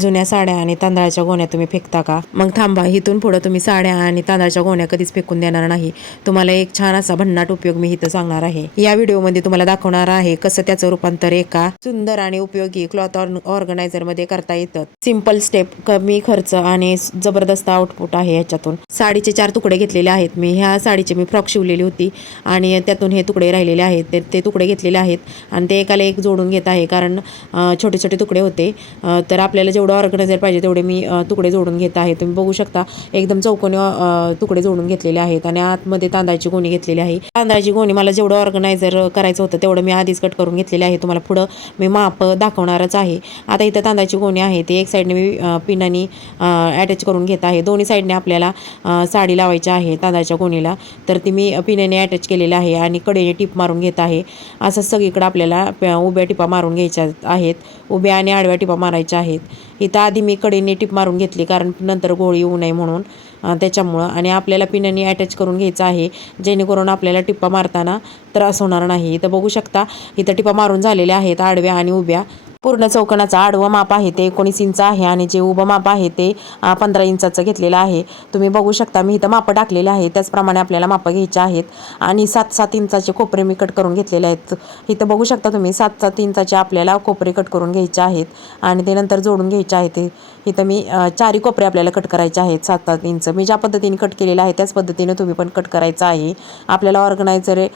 जुन्या साड्या आणि तांदळाच्या गोण्या तुम्ही फेकता का? मग थांबा इथून पुढे तुम्ही साड्या आणि तांदळाच्या गोण्या कधीच फेकून देणार नाही. तुम्हाला एक छान असा भन्नाट उपयोग मी इथं सांगणार आहे. या व्हिडिओमध्ये तुम्हाला दाखवणार आहे कसं त्याचं रूपांतर एका सुंदर आणि उपयोगी क्लॉथ ऑर्गनायझरमध्ये करता येतं. सिंपल स्टेप कमी खर्च आणि जबरदस्त आउटपुट आहे याच्यातून. साडीचे चार तुकडे घेतलेले आहेत मी. ह्या साडीचे मी फ्रॉक शिवलेली होती आणि त्यातून हे तुकडे राहिलेले आहेत. ते ते तुकडे घेतलेले आहेत आणि ते एकाला एक जोडून घेत आहे कारण छोटे छोटे तुकडे होते. तर आपल्याला जेवढं ऑर्गनायझर पाहिजे तेवढे मी तुकडे जोडून घेत आहे. तुम्ही बघू शकता एकदम चौकोनी तुकडे जोडून घेतलेले आहेत आणि आतमध्ये तांदळाची गोणी घेतलेली आहे. तांदळाची गोणी मला जेवढं ऑर्गनायझर करायचं होतं तेवढं मी आधीच कट करून घेतलेले आहे. तुम्हाला पुढं मी माप दाखवणारच आहे. आता इथं तांदळाची गोणी आहे ती एक साईडने मी अ, पिनानी अटॅच करून घेत आहे. दोन्ही साईडने आपल्याला साडी लावायची आहे तांदळाच्या गोणीला. तर ती मी पिण्याने अटॅच केलेली आहे आणि कडेने टीप मारून घेत आहे. असं सगळीकडं आपल्याला उभ्या टिपा मारून घ्यायच्या आहेत. उभ्या आणि आडव्या टिपा मारायच्या आहेत. इथं आधी मी कडेने टिप मारून घेतली कारण नंतर गोळी येऊ नये म्हणून त्याच्यामुळं. आणि आपल्याला पिनाने अटॅच करून घ्यायचं आहे जेणेकरून आपल्याला टिप्पा मारताना त्रास होणार नाही. इथं बघू शकता इथं टिपा मारून झालेल्या आहेत आडव्या आणि उभ्या. पूर्ण चौकोनाचं आडवं माप आहे ते एकोणीस इंच आहे आणि जे उभं माप आहे ते पंधरा इंचाचं घेतलेलं आहे. तुम्ही बघू शकता मी इथं मापं टाकलेले आहे. त्याचप्रमाणे आपल्याला मापं घ्यायचे आहेत आणि सात सात इंचाचे कोपरे मी कट करून घेतलेले आहेत. इथं बघू शकता तुम्ही सात सात इंचाचे आपल्याला कोपरे कट करून घ्यायचे आहेत आणि ते नंतर जोडून घ्यायचे आहेत. ते इथं मी चारी कोपरे आपल्याला कट करायचे आहेत सात सात इंच. मी ज्या पद्धतीने कट केलेलं आहे त्याच पद्धतीने तुम्ही पण कट करायचं आहे. आपल्याला ऑर्गनायझर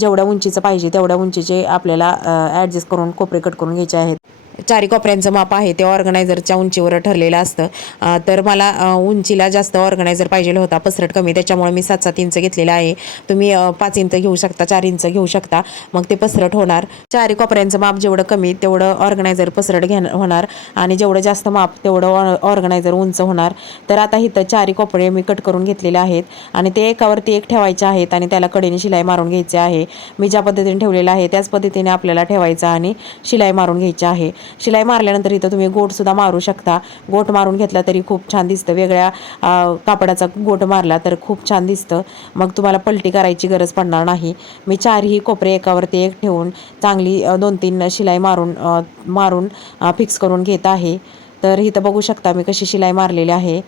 जेवढ्या उंचीचं पाहिजे तेवढ्या उंचीचे आपल्याला ॲडजस्ट करून कोपरे कट करून घ्यायचे आहेत. चारी कोपऱ्यांचं माप आहे ते ऑर्गनायझरच्या उंचीवर ठरलेलं असतं. तर मला उंचीला जास्त ऑर्गनायझर पाहिजे होता पसरट कमी त्याच्यामुळे मी सात सात इंच घेतलेला आहे. तुम्ही पाच इंच घेऊ शकता चार इंच घेऊ शकता मग ते पसरट होणार. चारी कोपऱ्यांचं माप जेवढं कमी तेवढं ऑर्गनायझर पसरट घेण होणार आणि जेवढं जास्त माप तेवढं ऑर्गनायझर उंच होणार. तर आता इथं चारी कोपरे मी कट करून घेतलेले आहेत आणि ते एकावरती एक ठेवायचे आहेत आणि त्याला कडेने शिलाई मारून घ्यायची आहे. मी ज्या पद्धतीने ठेवलेलं आहे त्याच पद्धतीने आपल्याला ठेवायचं आणि शिलाई मारून घ्यायची आहे. शिलाई मारल्यानंतर इथं तुम्ही गोटसुद्धा मारू शकता. गोट मारून घेतला तरी खूप छान दिसतं. वेगळ्या कापडाचा गोट मारला तर खूप छान दिसतं. मग तुम्हाला पलटी करायची गरज पडणार नाही. मी चारही कोपरे एकावरती एक ठेवून चांगली दोन तीन शिलाई मारून मारून फिक्स करून घेत आहे. तर इथं बघू शकता मी कशी शिलाई मारलेली आहे.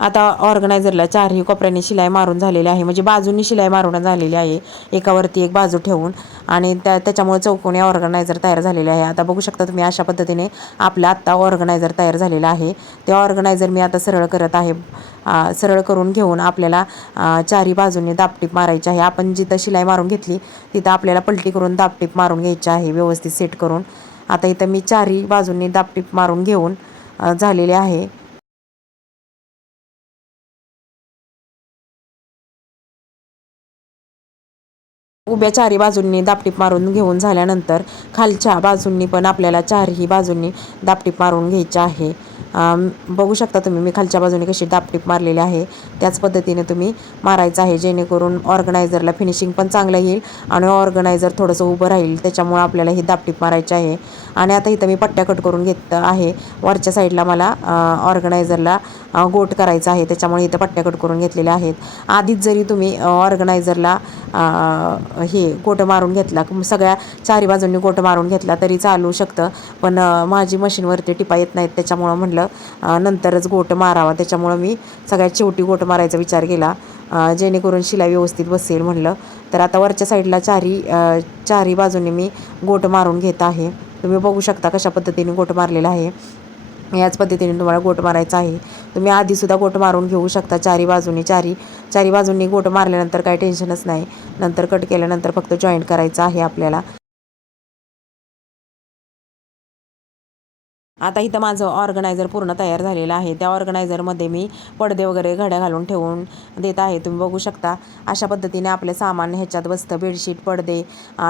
आता ऑर्गनायझरला चारही कोपऱ्यांनी शिलाई मारून झालेली आहे. म्हणजे बाजूंनी शिलाई मारून झालेली आहे. एकावरती एक बाजू ठेवून आणि त्या त्याच्यामुळे चौकोनी ऑर्गनायझर तयार झालेले आहे. आता बघू शकता तुम्ही अशा पद्धतीने आपला आत्ता ऑर्गनायझर तयार झालेला आहे. ते ऑर्गनायझर मी आता सरळ करत आहे. सरळ करून घेऊन आपल्याला चारही चारी बाजूंनी दापटीप मारायची आहे. आपण जिथं शिलाई मारून घेतली तिथं आपल्याला पलटी करून दापटीप मारून घ्यायची आहे. व्यवस्थित सेट करून. आता इथं मी चारी बाजूंनी दापटीप मारून घेऊन झालेले आहे. उभ्या चारी बाजूंनी दापटीप मारून घेऊन झाल्यानंतर खालच्या बाजूंनी पण आपल्याला चारही बाजूंनी दापटीप मारून घ्यायची आहे. बघू शकता तुम्ही मी खालच्या बाजूने कशी दापटीप मारलेली आहे त्याच पद्धतीने तुम्ही मारायचं आहे जेणेकरून ऑर्गनायझरला फिनिशिंग पण चांगलं येईल आणि ऑर्गनायझर थोडंसं उभं राहील त्याच्यामुळं आपल्याला ही दापटीप मारायची आहे. आणि आता इथं मी पट्ट्या कट करून घेत आहे वरच्या साईडला मला ऑर्गनायझरला गोट करायचं आहे त्याच्यामुळे इथं पट्ट्या कट करून घेतलेल्या आहेत. आधीच जरी तुम्ही ऑर्गनायझरला हे गोटं मारून घेतला. सगळ्या चारी बाजूंनी गोट मारून घेतला तरी चालू शकतं. पण माझी मशीनवरती टिपा येत नाहीत. त्याच्यामुळं म्हणलं नंतरच गोट मारावा. त्याच्यामुळं मी सगळ्यात शेवटी गोट मारायचा विचार केला. जेणेकरून शिलाई व्यवस्थित बसेल म्हणलं तर आता वरच्या साईडला चारी चारी बाजूने मी गोट मारून घेत आहे. तुम्ही बघू शकता कशा पद्धतीने गोट मारलेला आहे. याच पद्धतीने तुम्हाला गोट मारायचा आहे. तुम्ही आधीसुद्धा गोट मारून घेऊ शकता. चारी बाजूनी चारी चारी बाजूंनी गोट मारल्यानंतर काही टेन्शनच नाही. नंतर कट केल्यानंतर फक्त जॉईंट करायचं आहे आपल्याला. आता इथं माझं ऑर्गनायझर पूर्ण तयार झालेलं आहे. त्या ऑर्गनायझरमध्ये मी पडदे वगैरे घड्या घालून ठेवून देत आहे. तुम्ही बघू शकता अशा पद्धतीने आपलं सामान ह्याच्यात बसतं बेडशीट पडदे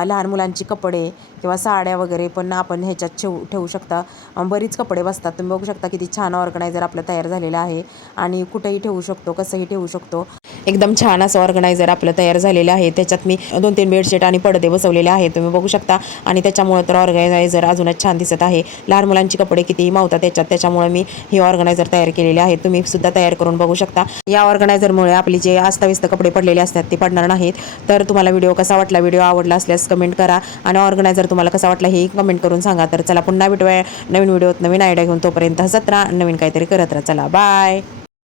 लहान मुलांची कपडे किंवा साड्या वगैरे पण आपण ह्याच्यात ठेवू ठेवू शकता. बरीच कपडे बसतात. तुम्ही बघू शकता किती छान ऑर्गनायझर आपलं तयार झालेलं आहे. आणि कुठेही ठेवू शकतो कसंही ठेवू शकतो. एकदम छान असं ऑर्गनायझर आपलं तयार झालेलं आहे. त्याच्यात मी दोन तीन बेडशीट आणि पडदे बसवलेले आहेत. तुम्ही बघू शकता. आणि त्याच्यामुळे तर ऑर्गनायझर अजूनच छान दिसत आहे. लहान मुलांची कपडे कितीही मावतात त्याच्यात त्याच्यामुळे मी हे ऑर्गनायझर तयार केलेले आहे तुम्ही सुद्धा तयार करून बघू शकता. या ऑर्गनायझरमुळे आपली जे अस्ताव्यस्त कपडे पडलेले असतात ते पडणार नाहीत. तर तुम्हाला व्हिडिओ कसा वाटला? व्हिडिओ आवडला असल्यास कमेंट करा. आणि ऑर्गनायझर तुम्हाला कसा वाटला हे कमेंट करून सांगा. तर चला पुन्हा भेटूया नवीन व्हिडिओत नवीन आयडिया घेऊन. तोपर्यंत हसत राहा. नवीन काहीतरी करत राहा. चला बाय